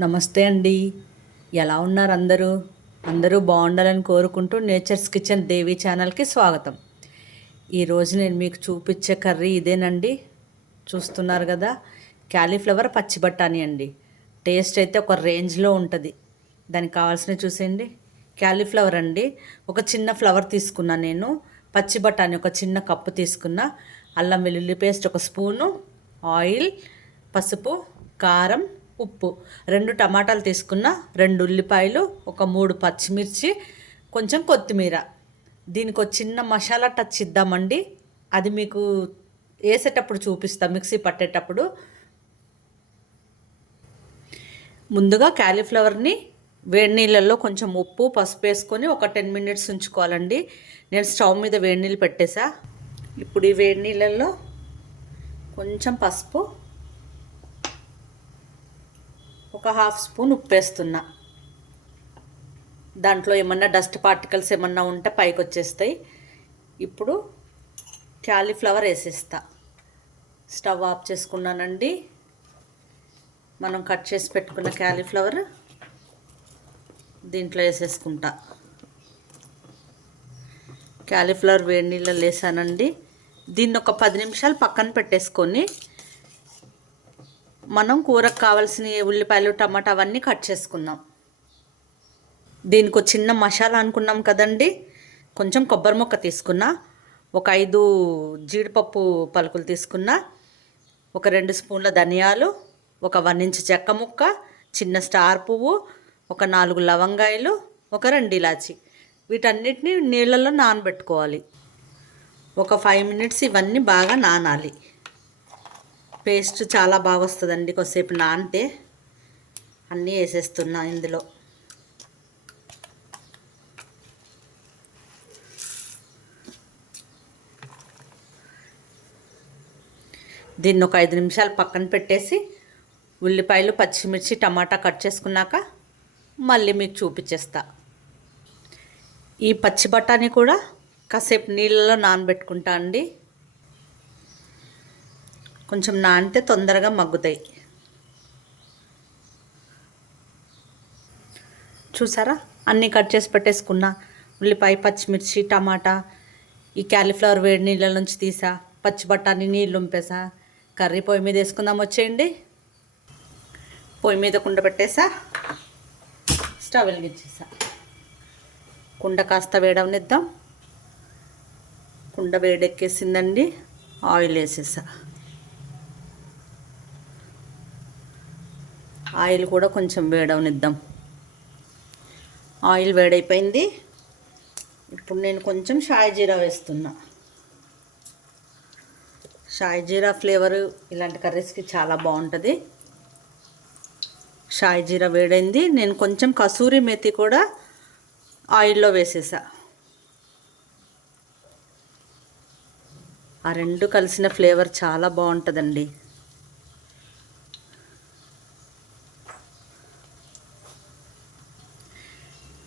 నమస్తే అండి. ఎలా ఉన్నారు అందరూ? అందరూ బాగుండాలని కోరుకుంటూ నేచర్స్ కిచెన్ దేవి ఛానల్కి స్వాగతం. ఈరోజు నేను మీకు చూపించే కర్రీ ఇదేనండి. చూస్తున్నారు కదా, క్యాలీఫ్లవర్ పచ్చి బఠానీ అండి. టేస్ట్ అయితే ఒక రేంజ్లో ఉంటుంది. దానికి కావాల్సినవి చూసేయండి. క్యాలీఫ్లవర్ అండి, ఒక చిన్న ఫ్లవర్ తీసుకున్నా నేను. పచ్చి బఠానీ ఒక చిన్న కప్పు తీసుకున్నా. అల్లం వెల్లుల్లి పేస్ట్ ఒక స్పూను, ఆయిల్, పసుపు, కారం, ఉప్పు, 2 టమాటాలు తీసుకున్న, 2 ఉల్లిపాయలు, ఒక 3 పచ్చిమిర్చి, కొంచెం కొత్తిమీర. దీనికి ఒక చిన్న మసాలా టచ్ ఇద్దామండి. అది మీకు వేసేటప్పుడు చూపిస్తా, మిక్సీ పట్టేటప్పుడు. ముందుగా క్యాలీఫ్లవర్ని వేడి నీళ్ళల్లో కొంచెం ఉప్పు పసుపు వేసుకొని ఒక 10 మినిట్స్ ఉంచుకోవాలండి. నేను స్టవ్ మీద వేడి నీళ్ళు పెట్టేసా. ఇప్పుడు ఈ వేడి నీళ్ళల్లో కొంచెం పసుపు, ఒక 1/2 స్పూన్ ఉప్పు వేస్తున్నా. దాంట్లో ఏమన్నా డస్ట్ పార్టికల్స్ ఏమన్నా ఉంటే పైకి వచ్చేస్తాయి. ఇప్పుడు క్యాలీఫ్లవర్ వేసేస్తా. స్టవ్ ఆఫ్ చేసుకున్నానండి. మనం కట్ చేసి పెట్టుకున్న క్యాలీఫ్లవర్ దీంట్లో వేసేసుకుంటా. క్యాలీఫ్లవర్ వేడి నీళ్ళలో వేసానండి. దీన్ని ఒక 10 నిమిషాలు పక్కన పెట్టేసుకొని మనం కూరకు కావాల్సిన ఉల్లిపాయలు టమాటా అవన్నీ కట్ చేసుకుందాం. దీనికి ఒక చిన్న మసాలా అనుకున్నాం కదండి. కొంచెం కొబ్బరి ముక్క తీసుకున్నా, ఒక 5 జీడిపప్పు పలుకులు తీసుకున్నా, ఒక 2 స్పూన్ల ధనియాలు, ఒక 1 ఇంచ్ చెక్క ముక్క, చిన్న స్టార్ పువ్వు, ఒక 4 లవంగాయలు, ఒక 2 ఇలాచి. వీటన్నిటిని నీళ్ళల్లో నానబెట్టుకోవాలి. ఒక 5 మినిట్స్ ఇవన్నీ బాగా నానాలి. పేస్ట్ చాలా బాగా వస్తుందండి కొద్దిసేపు నానితే. అన్నీ వేసేస్తున్నా ఇందులో. దీన్ని ఒక 5 నిమిషాలు పక్కన పెట్టేసి ఉల్లిపాయలు పచ్చిమిర్చి టమాటా కట్ చేసుకున్నాక మళ్ళీ మీకు చూపించేస్తా. ఈ పచ్చి బఠానీ కూడా కాసేపు నీళ్ళలో నానబెట్టుకుంటా అండి. కొంచెం నానితే తొందరగా మగ్గుతాయి. చూసారా, అన్నీ కట్ చేసి పెట్టేసుకున్నా. ఉల్లిపాయ పచ్చిమిర్చి టమాటా, ఈ క్యాలీఫ్లవర్ వేడి నీళ్ళ నుంచి తీసా, పచ్చి బఠానీ నీళ్ళు ఉంపేసా. కర్రీ పొయ్యి మీద వేసుకుందాం వచ్చేయండి. పొయ్యి మీద కుండ పెట్టేసా, స్టవ్ వెలిగించేసా. కుండ కాస్త వేడవనిద్దాం. కుండ వేడెక్కేసిందండి. ఆయిల్ వేసేసా. ఆయిల్ కూడా కొంచెం వేడవనిద్దాం. ఆయిల్ వేడైపోయింది. ఇప్పుడు నేను కొంచెం షాయి జీరా వేస్తున్నా. షాయి జీరా ఫ్లేవరు ఇలాంటి కర్రీస్కి చాలా బాగుంటుంది. షాయి జీరా వేడైంది. నేను కొంచెం కసూరి మెతి కూడా ఆయిల్లో వేసేసా. ఆ 2 కలిసిన ఫ్లేవర్ చాలా బాగుంటుందండి.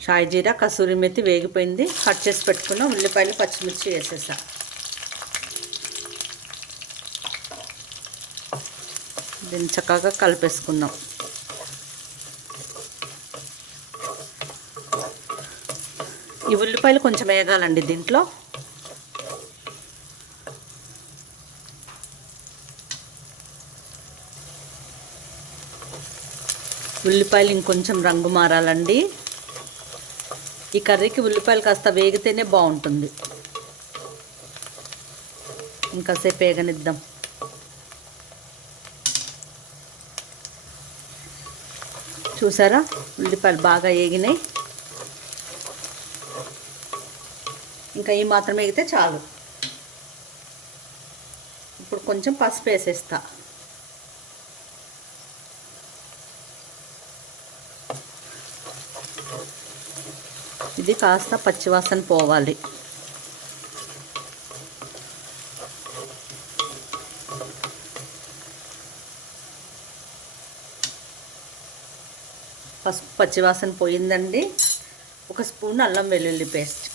షాయి జీరా కసూరి మెతి వేగిపోయింది. కట్ చేసి పెట్టుకున్న ఉల్లిపాయలు పచ్చిమిర్చి వేసేసా. దీన్ని చక్కగా కలిపేసుకుందాం. ఈ ఉల్లిపాయలు కొంచెం వేగాలండి దీంట్లో. ఉల్లిపాయలు ఇంకొంచెం రంగు మారాలండి. ఈ కర్రీకి ఉల్లిపాయలు కాస్త వేగితేనే బాగుంటుంది. ఇంకాసేపు వేగనిద్దాం. చూసారా, ఉల్లిపాయలు బాగా వేగినాయి. ఇంకా ఈ మాత్రం వేగితే చాలు. ఇప్పుడు కొంచెం పసుపు వేసేస్తా. ఇది కాస్త పచ్చివాసన పోవాలి. పసుపు పచ్చివాసన పోయిందండి. ఒక స్పూన్ అల్లం వెల్లుల్లి పేస్ట్.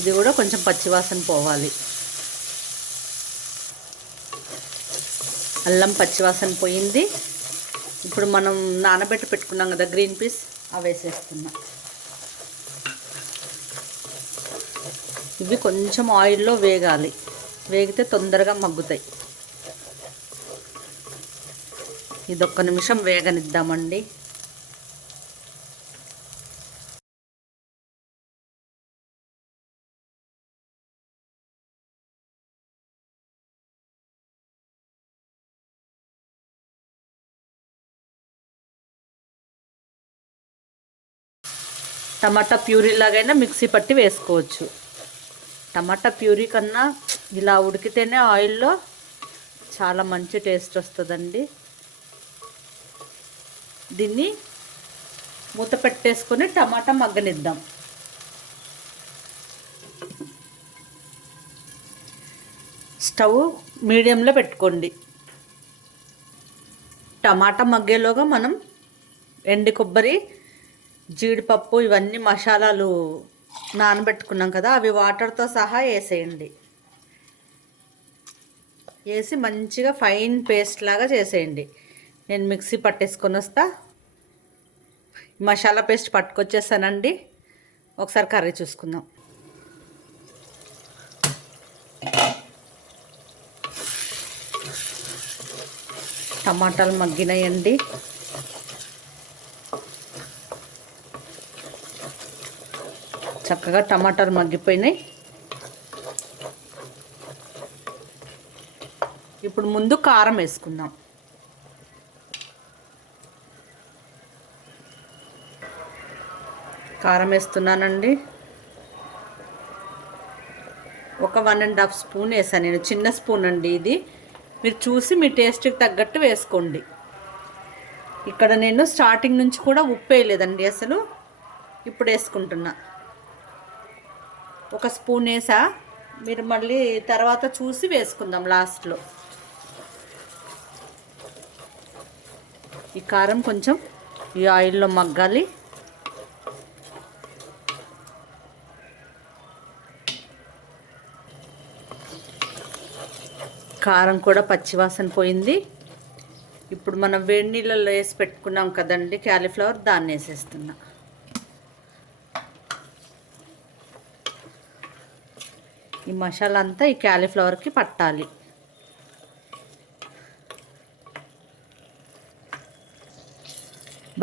ఇది కూడా కొంచెం పచ్చివాసన పోవాలి. అల్లం పచ్చివాసన పోయింది. ఇప్పుడు మనం నానబెట్టి పెట్టుకున్నాం కదా గ్రీన్ పీస్, అవి వేసేస్తున్నాం. ఇవి కొంచెం ఆయిల్లో వేగాలి, వేగితే తొందరగా మగ్గుతాయి. ఇదొక్క నిమిషం వేగనిద్దామండి. టమాటా ప్యూరీ లాగైనా మిక్సీ పట్టి వేసుకోవచ్చు. టమాటా ప్యూరీ కన్నా ఇలా ఉడికితేనే ఆయిల్లో చాలా మంచి టేస్ట్ వస్తుందండి. దీన్ని మూత పెట్టేసుకొని టమాటా మగ్గనిద్దాం. స్టవ్ మీడియంలో పెట్టుకోండి. టమాటా మగ్గేలోగా మనం ఎండు కొబ్బరి, జీడిపప్పు ఇవన్నీ మసాలాలు నానబెట్టుకున్నాం కదా, అవి వాటర్తో సహా వేసేయండి. వేసి మంచిగా ఫైన్ పేస్ట్ లాగా చేసేయండి. నేను మిక్సీ పట్టేసుకొని వస్తా. మసాలా పేస్ట్ పట్టుకొచ్చేసానండి. ఒకసారి కర్రీ చూసుకుందాం. టమాటాలు మగ్గినాయండి. చక్కగా టమాటాలు మగ్గిపోయినాయి. ఇప్పుడు ముందు కారం వేసుకుందాం. కారం వేస్తున్నానండి. ఒక 1.5 స్పూన్ వేసాను నేను. చిన్న స్పూన్ అండి ఇది. మీరు చూసి మీ టేస్ట్కి తగ్గట్టు వేసుకోండి. ఇక్కడ నేను స్టార్టింగ్ నుంచి కూడా ఉప్పు వేయలేదండి అసలు. ఇప్పుడు వేసుకుంటున్నా. 1 స్పూన్ వేసా. మీరు మళ్ళీ తర్వాత చూసి వేసుకుందాం లాస్ట్లో. ఈ కారం కొంచెం ఈ ఆయిల్లో మగ్గాలి. కారం కూడా పచ్చివాసన పోయింది. ఇప్పుడు మనం వేడి నీళ్ళల్లో వేసి పెట్టుకున్నాం కదండి క్యాలీఫ్లవర్, దాన్ని వేసేస్తున్నా. ఈ మసాలా అంతా ఈ క్యాలీఫ్లవర్కి పట్టాలి.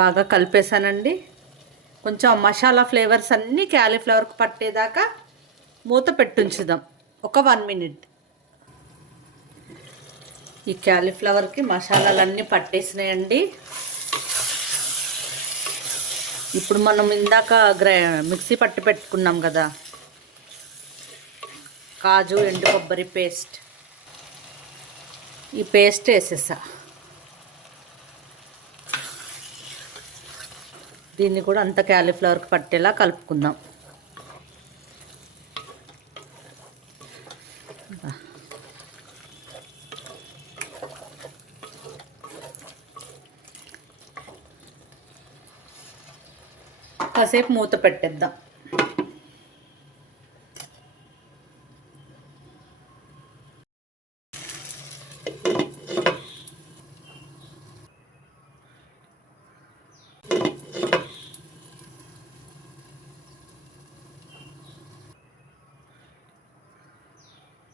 బాగా కలిపేసానండి. కొంచెం మసాలా ఫ్లేవర్స్ అన్నీ క్యాలీఫ్లవర్కి పట్టేదాకా మూత పెట్టుంచుదాం ఒక 1 మినిట్. ఈ క్యాలీఫ్లవర్కి మసాలాలన్నీ పట్టేసినాయండి. ఇప్పుడు మనం ఇందాక మిక్సీ పట్టి పెట్టుకున్నాం కదా కాజు, ఎండు కొబ్బరి పేస్ట్, ఈ పేస్ట్ వేసేసా. దీన్ని కూడా అంత క్యాలీఫ్లవర్కి పట్టేలా కలుపుకుందాం. కాసేపు మూత పెట్టేద్దాం.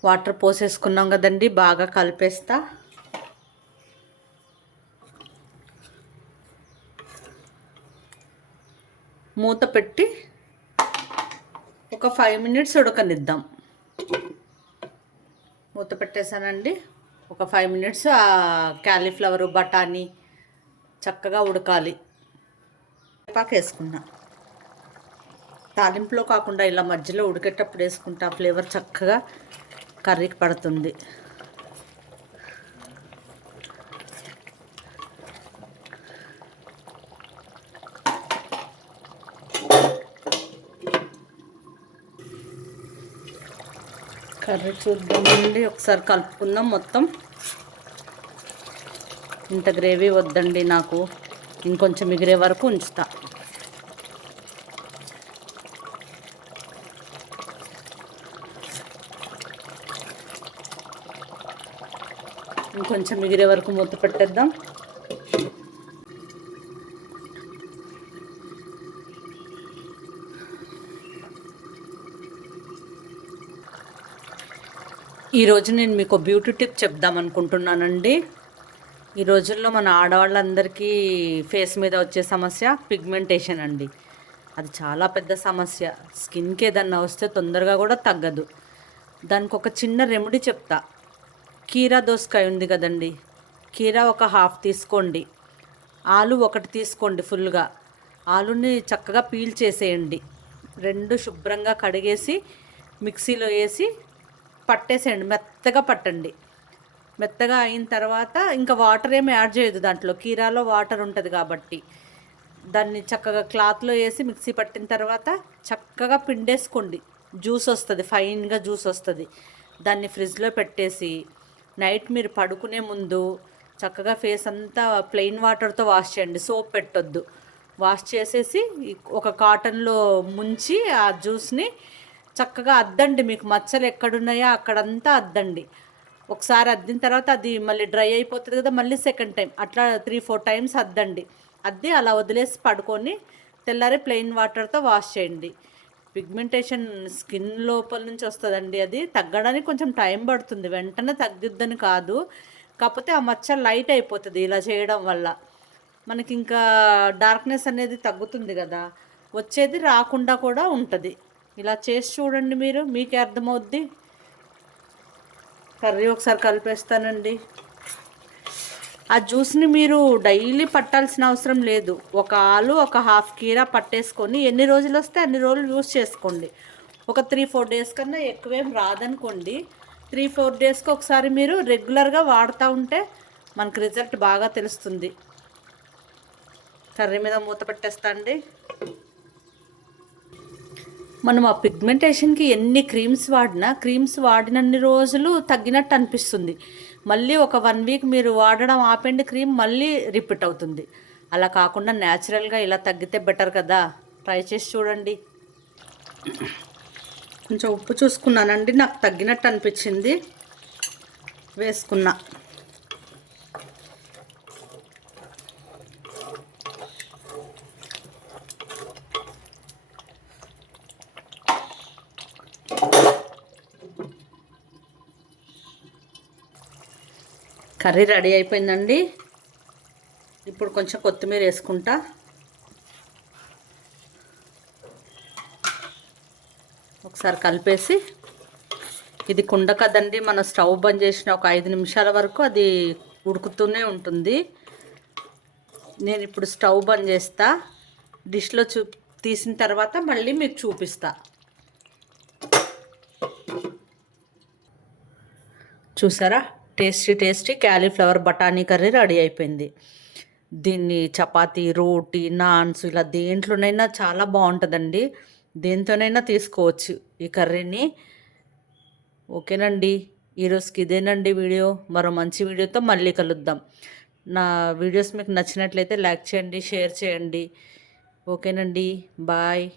వాటర్ పోసేసుకున్నాం కదండి, బాగా కలిపేస్తా. మూత పెట్టి ఒక 5 మినిట్స్ ఉడకనిద్దాం. మూత పెట్టేసానండి. ఒక 5 మినిట్స్ ఆ క్యాలీఫ్లవరు, బఠానీ చక్కగా ఉడకాలి. కరివేపాకు వేసుకున్నా. తాలింపులో కాకుండా ఇలా మధ్యలో ఉడికేటప్పుడు వేసుకుంటే ఆ ఫ్లేవర్ చక్కగా కర్రీకి పడుతుంది. కర్రీ చూద్దామండి, ఒకసారి కలుపుకుందాం. మొత్తం ఇంత గ్రేవీ వద్దండి నాకు, ఇంకొంచెం మిగిలే వరకు ఉంచుతా. ఇంకొంచెం మిగిలే వరకు మూత పెట్టేద్దాం. ఈరోజు నేను మీకు బ్యూటీ టిప్ చెప్దాం అనుకుంటున్నానండి. ఈ రోజుల్లో మన ఆడవాళ్ళందరికీ ఫేస్ మీద వచ్చే సమస్య పిగ్మెంటేషన్ అండి. అది చాలా పెద్ద సమస్య. స్కిన్కి ఏదన్నా వస్తే తొందరగా కూడా తగ్గదు. దానికి ఒక చిన్న రెమెడీ చెప్తా. కీరా దోసకాయ ఉంది కదండి, కీరా ఒక హాఫ్ తీసుకోండి. ఆలు ఒకటి తీసుకోండి ఫుల్గా. ఆలుని చక్కగా పీల్ చేసేయండి. రెండు శుభ్రంగా కడిగేసి మిక్సీలో వేసి పట్టేసేయండి, మెత్తగా పట్టండి. మెత్తగా అయిన తర్వాత ఇంకా వాటర్ ఏమి యాడ్ చేయదు, దాంట్లో కీరాలో వాటర్ ఉంటుంది కాబట్టి. దాన్ని చక్కగా క్లాత్లో వేసి మిక్సీ పట్టిన తర్వాత చక్కగా పిండేసుకోండి. జ్యూస్ వస్తుంది, ఫైన్గా జ్యూస్ వస్తుంది. దాన్ని ఫ్రిడ్జ్లో పెట్టేసి నైట్ మీరు పడుకునే ముందు చక్కగా ఫేస్ అంతా ప్లెయిన్ వాటర్తో వాష్ చేయండి, సోప్ పెట్టొద్దు. వాష్ చేసేసి ఒక కాటన్లో ముంచి ఆ జ్యూస్ని చక్కగా అద్దండి. మీకు మచ్చలు ఎక్కడున్నాయో అక్కడంతా అద్దండి. ఒకసారి అద్దిన తర్వాత అది మళ్ళీ డ్రై అయిపోతుంది కదా, మళ్ళీ సెకండ్ టైం అట్లా 3-4 టైమ్స్ అద్దండి. అద్ది అలా వదిలేసి పడుకొని తెల్లారి ప్లెయిన్ వాటర్తో వాష్ చేయండి. పిగ్మెంటేషన్ స్కిన్ లోపల నుంచి వస్తుందండి. అది తగ్గడానికి కొంచెం టైం పడుతుంది, వెంటనే తగ్గిద్దని కాదు. కాకపోతే ఆ మచ్చ లైట్ అయిపోతుంది ఇలా చేయడం వల్ల. మనకి ఇంకా డార్క్నెస్ అనేది తగ్గుతుంది కదా, వచ్చేది రాకుండా కూడా ఉంటుంది. ఇలా చేసి చూడండి, మీకే అర్థమవుద్ది. కర్రీ ఒకసారి కలిపేస్తానండి. ఆ జ్యూస్ని మీరు డైలీ పట్టాల్సిన అవసరం లేదు. ఒక ఆలు ఒక హాఫ్ కీరా పట్టేసుకొని ఎన్ని రోజులు వస్తే అన్ని రోజులు యూస్ చేసుకోండి. ఒక 3-4 డేస్ కన్నా ఎక్కువేం రాదనుకోండి. 3-4 డేస్కి ఒకసారి మీరు రెగ్యులర్గా వాడుతూ ఉంటే మనకు రిజల్ట్ బాగా తెలుస్తుంది. కర్రీ మీద మూత పెట్టేస్తా అండి. మనం ఆ పిగ్మెంటేషన్కి ఎన్ని క్రీమ్స్ వాడినన్ని రోజులు తగ్గినట్టు అనిపిస్తుంది. మళ్ళీ ఒక 1 వీక్ మీరు వాడడం ఆపండి, క్రీమ్ మళ్ళీ రిపీట్ అవుతుంది. అలా కాకుండా న్యాచురల్గా ఇలా తగ్గితే బెటర్ కదా. ట్రై చేసి చూడండి. కొంచెం ఉప్పు చూసుకున్నానండి, నాకు తగ్గినట్టు అనిపించింది, వేసుకున్నా. కర్రీ రెడీ అయిపోయిందండి. ఇప్పుడు కొంచెం కొత్తిమీర వేసుకుంటా. ఒకసారి కలిపేసి, ఇది కుండ కదండి, మన స్టవ్ బంద్ చేసిన ఒక 5 నిమిషాల వరకు అది ఉడుకుతూనే ఉంటుంది. నేను ఇప్పుడు స్టవ్ బంద్ చేస్తా. డిష్లో తీసిన తర్వాత మళ్ళీ మీకు చూపిస్తా. చూసారా, టేస్టీ క్యాలీఫ్లవర్ బఠానీ కర్రీ రెడీ అయిపోయింది. దీన్ని చపాతీ, రోటీ, నాన్స్ ఇలా దేంట్లోనైనా చాలా బాగుంటుందండి. దేంతోనైనా తీసుకోవచ్చు ఈ కర్రీని. ఓకేనండి, ఈరోజుకి ఇదేనండి వీడియో. మరో మంచి వీడియోతో మళ్ళీ కలుద్దాం. నా వీడియోస్ మీకు నచ్చినట్లయితే లైక్ చేయండి, షేర్ చేయండి. ఓకేనండి, బాయ్.